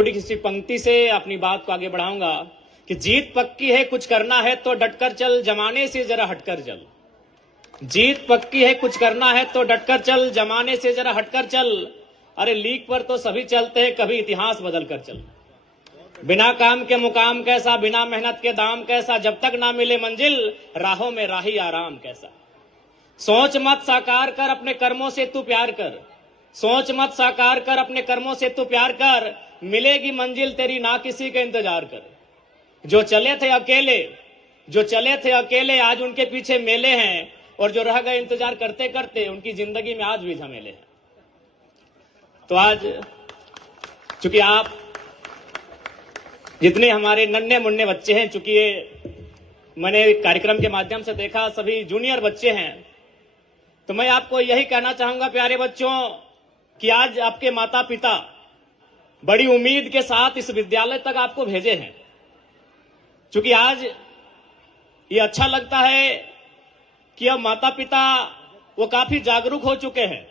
छोटी सी पंक्ति से अपनी बात को आगे बढ़ाऊंगा कि जीत पक्की है, कुछ करना है तो डटकर चल, जमाने से जरा हटकर चल। जीत पक्की है, कुछ करना है तो डटकर चल, जमाने से जरा हटकर चल। अरे लीक पर तो सभी चलते हैं, कभी इतिहास बदल कर चल। बिना काम के मुकाम कैसा, बिना मेहनत के दाम कैसा, जब तक ना मिले मंजिल राहों में राही आराम कैसा। सोच मत साकार कर, अपने कर्मों से तू प्यार कर। सोच मत साकार कर, अपने कर्मों से तू प्यार कर। मिलेगी मंजिल तेरी, ना किसी का इंतजार कर। जो चले थे अकेले आज उनके पीछे मेले हैं, और जो रह गए इंतजार करते करते उनकी जिंदगी में आज भी झमेले हैं। तो आज चूंकि आप जितने हमारे नन्हे मुन्ने बच्चे हैं, चूंकि ये मैंने कार्यक्रम के माध्यम से देखा सभी जूनियर बच्चे हैं, तो मैं आपको यही कहना चाहूंगा प्यारे बच्चों कि आज आपके माता पिता बड़ी उम्मीद के साथ इस विद्यालय तक आपको भेजे हैं। चूंकि आज ये अच्छा लगता है कि अब माता पिता वो काफी जागरूक हो चुके हैं,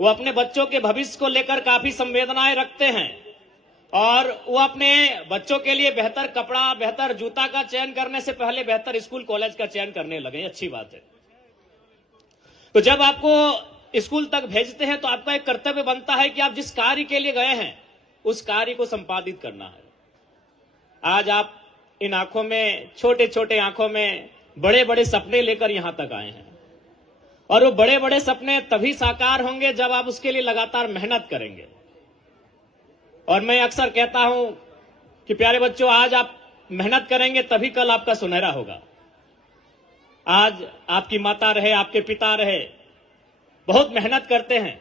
वो अपने बच्चों के भविष्य को लेकर काफी संवेदनाएं रखते हैं, और वो अपने बच्चों के लिए बेहतर कपड़ा, बेहतर जूता का चयन करने से पहले बेहतर स्कूल कॉलेज का चयन करने लगे। अच्छी बात है। तो जब आपको स्कूल तक भेजते हैं तो आपका एक कर्तव्य बनता है कि आप जिस कार्य के लिए गए हैं उस कार्य को संपादित करना है। आज आप इन आंखों में, छोटे छोटे आंखों में बड़े बड़े सपने लेकर यहां तक आए हैं, और वो बड़े बड़े सपने तभी साकार होंगे जब आप उसके लिए लगातार मेहनत करेंगे। और मैं अक्सर कहता हूं कि प्यारे बच्चों, आज आप मेहनत करेंगे तभी कल आपका सुनहरा होगा। आज आपकी माता रहे, आपके पिता रहे, बहुत मेहनत करते हैं।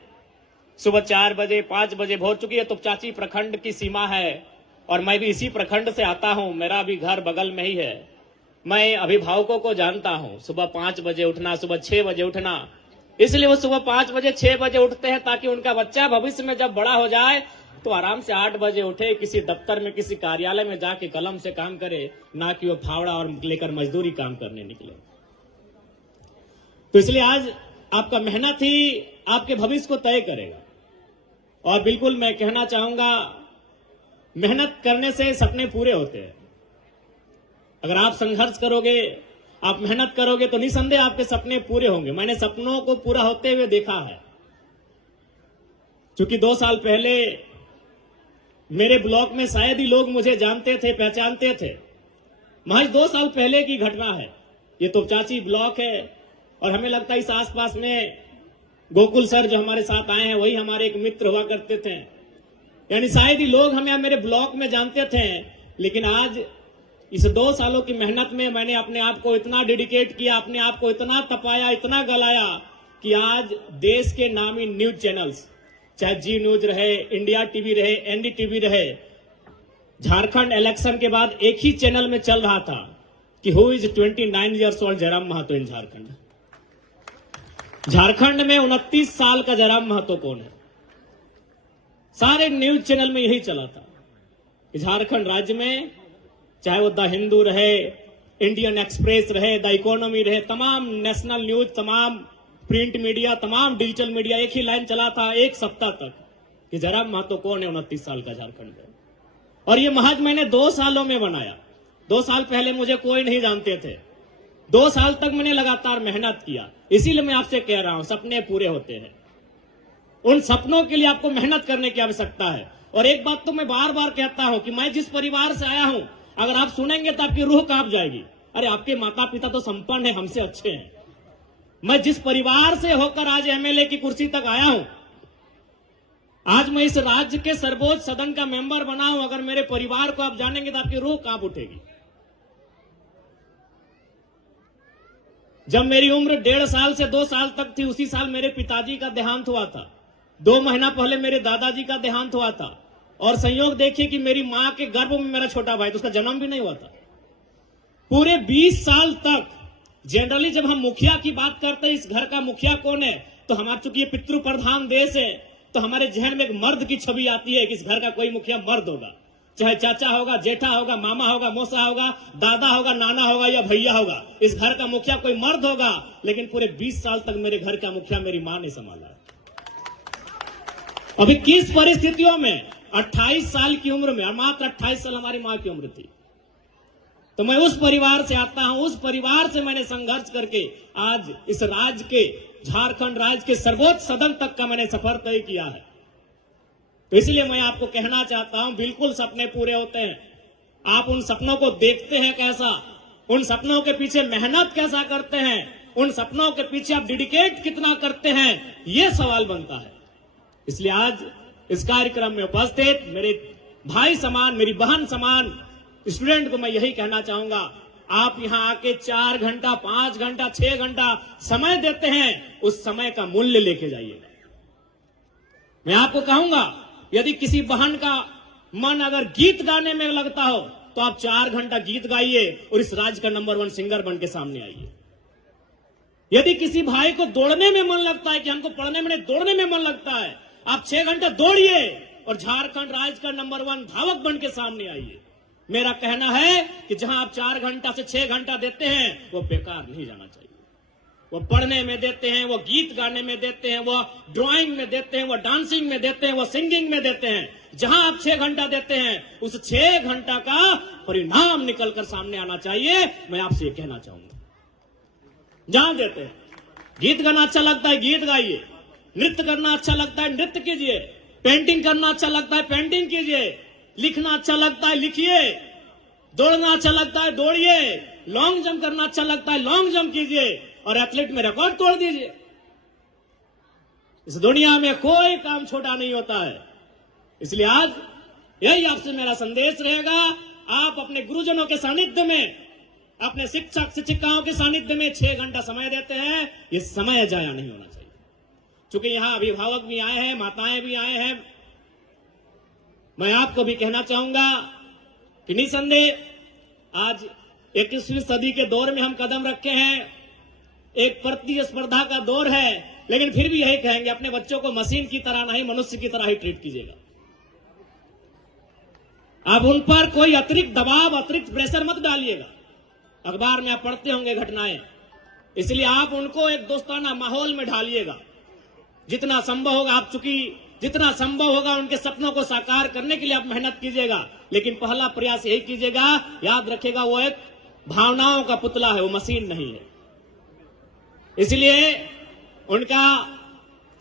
सुबह 4 बजे 5 बजे हो चुकी है, तो चाची प्रखंड की सीमा है, और मैं भी इसी प्रखंड से आता हूं, मेरा भी घर बगल में ही है। मैं अभिभावकों को जानता हूं, सुबह 5 बजे उठना, सुबह 6 बजे उठना, इसलिए वो सुबह 5 बजे 6 बजे उठते हैं ताकि उनका बच्चा भविष्य में जब बड़ा हो जाए तो आराम से 8 बजे उठे, किसी दफ्तर में, किसी कार्यालय में जाके कलम से काम करे, ना कि वो फावड़ा और लेकर मजदूरी काम करने निकले। तो इसलिए आज आपका मेहनत ही आपके भविष्य को तय करेगा। और बिल्कुल मैं कहना चाहूंगा, मेहनत करने से सपने पूरे होते हैं। अगर आप संघर्ष करोगे, आप मेहनत करोगे, तो निसंदेह आपके सपने पूरे होंगे। मैंने सपनों को पूरा होते हुए देखा है। क्योंकि 2 साल पहले मेरे ब्लॉक में शायद ही लोग मुझे जानते थे, पहचानते थे। महज 2 साल पहले की घटना है। ये तोपचाची ब्लॉक है, और हमें लगता है इस आसपास में गोकुल सर जो हमारे साथ आए हैं वही हमारे एक मित्र हुआ करते थे। यानी शायद ही लोग हमें मेरे ब्लॉक में जानते थे। लेकिन आज इस 2 सालों की मेहनत में मैंने अपने आप को इतना डेडिकेट किया, अपने आप को इतना तपाया, इतना गलाया कि आज देश के नामी न्यूज चैनल्स, चाहे जी न्यूज रहे, इंडिया टीवी रहे, एनडीटीवी रहे, झारखंड इलेक्शन के बाद एक ही चैनल में चल रहा था कि who is 29 years old Jairam Mahato in Jharkhand. Jharkhand में 29 साल का जयराम महतो कौन है? सारे न्यूज चैनल में यही चला था कि झारखंड राज्य में, चाहे वो द हिंदू रहे, इंडियन एक्सप्रेस रहे, द इकोनॉमी रहे, तमाम नेशनल न्यूज, तमाम प्रिंट मीडिया, तमाम डिजिटल मीडिया, एक ही लाइन चला था एक सप्ताह तक कि जयराम महतो कौन है 29 साल का झारखंड में। और ये महज मैंने 2 सालों में बनाया। 2 साल पहले मुझे कोई नहीं जानते थे। 2 साल तक मैंने लगातार मेहनत किया। इसीलिए मैं आपसे कह रहा हूं, सपने पूरे होते हैं। उन सपनों के लिए आपको मेहनत करने की आवश्यकता है। और एक बात तो मैं बार बार कहता हूं कि मैं जिस परिवार से आया हूं, अगर आप सुनेंगे तो आपकी रूह कांप जाएगी। अरे आपके माता पिता तो संपन्न है, हमसे अच्छे हैं। मैं जिस परिवार से होकर आज एमएलए की कुर्सी तक आया हूं, आज मैं इस राज्य के सर्वोच्च सदन का मेंबर बना हूं, अगर मेरे परिवार को आप जानेंगे तो आपकी रूह कांप उठेगी। जब मेरी उम्र 1.5 साल से 2 साल तक थी, उसी साल मेरे पिताजी का देहांत हुआ था। 2 महीना पहले मेरे दादाजी का देहांत हुआ था। और संयोग देखिए कि मेरी मां के गर्भ में मेरा छोटा भाई, तो उसका जन्म भी नहीं हुआ था। पूरे 20 साल तक जनरली जब हम मुखिया की बात करते हैं, इस घर का मुखिया कौन है, तो हमारा चूंकि ये पितृ प्रधान देश है, तो हमारे जहन में एक मर्द की छवि आती है कि इस घर का कोई मुखिया मर्द होगा। चाहे चाचा होगा, जेठा होगा, मामा होगा, मौसा होगा, दादा होगा, नाना होगा या भैया होगा, इस घर का मुखिया कोई मर्द होगा। लेकिन पूरे 20 साल तक मेरे घर का मुखिया मेरी मां ने संभाला। अभी किस परिस्थितियों में 28 साल की उम्र में, और मात्र 28 साल हमारी मां की उम्र थी। तो मैं उस परिवार से आता हूं, उस परिवार से मैंने संघर्ष करके आज इस राज्य के, झारखंड राज्य के सर्वोच्च सदन तक का मैंने सफर तय किया है। तो इसलिए मैं आपको कहना चाहता हूं, बिल्कुल सपने पूरे होते हैं। आप उन सपनों को देखते हैं कैसा, उन सपनों के पीछे मेहनत कैसा करते हैं, उन सपनों के पीछे आप डेडिकेट कितना करते हैं, यह सवाल बनता है। इसलिए आज इस कार्यक्रम में उपस्थित मेरे भाई समान, मेरी बहन समान स्टूडेंट को मैं यही कहना चाहूंगा, आप यहां आके 4 घंटा, 5 घंटा, 6 घंटा समय देते हैं, उस समय का मूल्य लेके जाइएगा। मैं आपको कहूंगा, यदि किसी बहन का मन अगर गीत गाने में लगता हो तो आप 4 घंटा गीत गाइए और इस राज्य का नंबर 1 सिंगर बन के सामने आइए। यदि किसी भाई को दौड़ने में मन लगता है कि हमको पढ़ने में नहीं दौड़ने में मन लगता है, आप 6 घंटा दौड़िए और झारखंड राज्य का नंबर 1 धावक बन के सामने आइए। मेरा कहना है कि जहां आप 4 घंटा से 6 घंटा देते हैं वो बेकार नहीं जाना चाहिए। वो पढ़ने में देते हैं, वो गीत गाने में देते हैं, वो ड्राइंग में देते हैं, वो डांसिंग में देते हैं, वो सिंगिंग में देते हैं। जहां आप 6 घंटा देते हैं, उस 6 घंटा का परिणाम निकलकर सामने आना चाहिए। मैं आपसे ये कहना चाहूंगा, जहां देते हैं, गीत गाना अच्छा लगता है गीत गाइए, नृत्य करना अच्छा लगता है नृत्य कीजिए, पेंटिंग करना अच्छा लगता है पेंटिंग कीजिए, लिखना अच्छा लगता है लिखिए, दौड़ना अच्छा लगता है दौड़िए, लॉन्ग जंप करना अच्छा लगता है लॉन्ग जंप कीजिए और एथलीट में रिकॉर्ड तोड़ दीजिए। इस दुनिया में कोई काम छोटा नहीं होता है। इसलिए आज यही आपसे मेरा संदेश रहेगा, आप अपने गुरुजनों के सानिध्य में, अपने शिक्षक शिक्षिकाओं के सानिध्य में 6 घंटा समय देते हैं, ये समय जाया नहीं होना चाहिए। क्योंकि यहां अभिभावक भी आए हैं, माताएं भी आए हैं। मैं आपको भी कहना चाहूंगा कि निसंदेह आज 21वीं सदी के दौर में हम कदम रखे हैं, एक प्रतिस्पर्धा का दौर है, लेकिन फिर भी यही कहेंगे, अपने बच्चों को मशीन की तरह नहीं मनुष्य की तरह ही ट्रीट कीजिएगा। आप उन पर कोई अतिरिक्त दबाव, अतिरिक्त प्रेशर मत डालिएगा। अखबार में आप पढ़ते होंगे घटनाएं, इसलिए आप उनको एक दोस्ताना माहौल में ढालिएगा। जितना संभव होगा, आप चूंकि जितना संभव होगा उनके सपनों को साकार करने के लिए आप मेहनत कीजिएगा, लेकिन पहला प्रयास यही कीजिएगा, याद रखिएगा वो एक भावनाओं का पुतला है, वो मशीन नहीं है। इसलिए उनका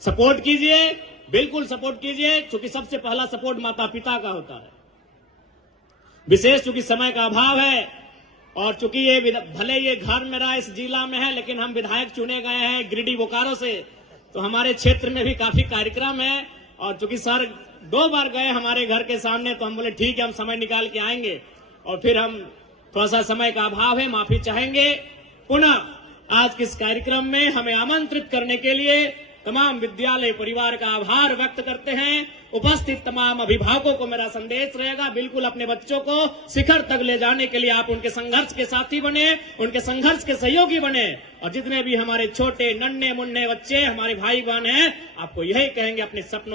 सपोर्ट कीजिए, बिल्कुल सपोर्ट कीजिए, क्योंकि सबसे पहला सपोर्ट माता पिता का होता है। विशेष चूंकि समय का अभाव है और चूंकि ये भले ये घर मेरा इस जिला में है, लेकिन हम विधायक चुने गए हैं गिरिडीह बोकारो से, तो हमारे क्षेत्र में भी काफी कार्यक्रम है। और चूंकि सर 2 बार गए हमारे घर के सामने, तो हम बोले ठीक है, हम समय निकाल के आएंगे। और फिर हम थोड़ा सा समय का अभाव है, माफी चाहेंगे। पुनः आज के इस कार्यक्रम में हमें आमंत्रित करने के लिए तमाम विद्यालय परिवार का आभार व्यक्त करते हैं। उपस्थित तमाम अभिभावकों को मेरा संदेश रहेगा, बिल्कुल अपने बच्चों को शिखर तक ले जाने के लिए आप उनके संघर्ष के साथी बने, उनके संघर्ष के सहयोगी बने। और जितने भी हमारे छोटे नन्हे मुन्ने बच्चे हमारे भाई बहन हैं, आपको यही कहेंगे, अपने सपनों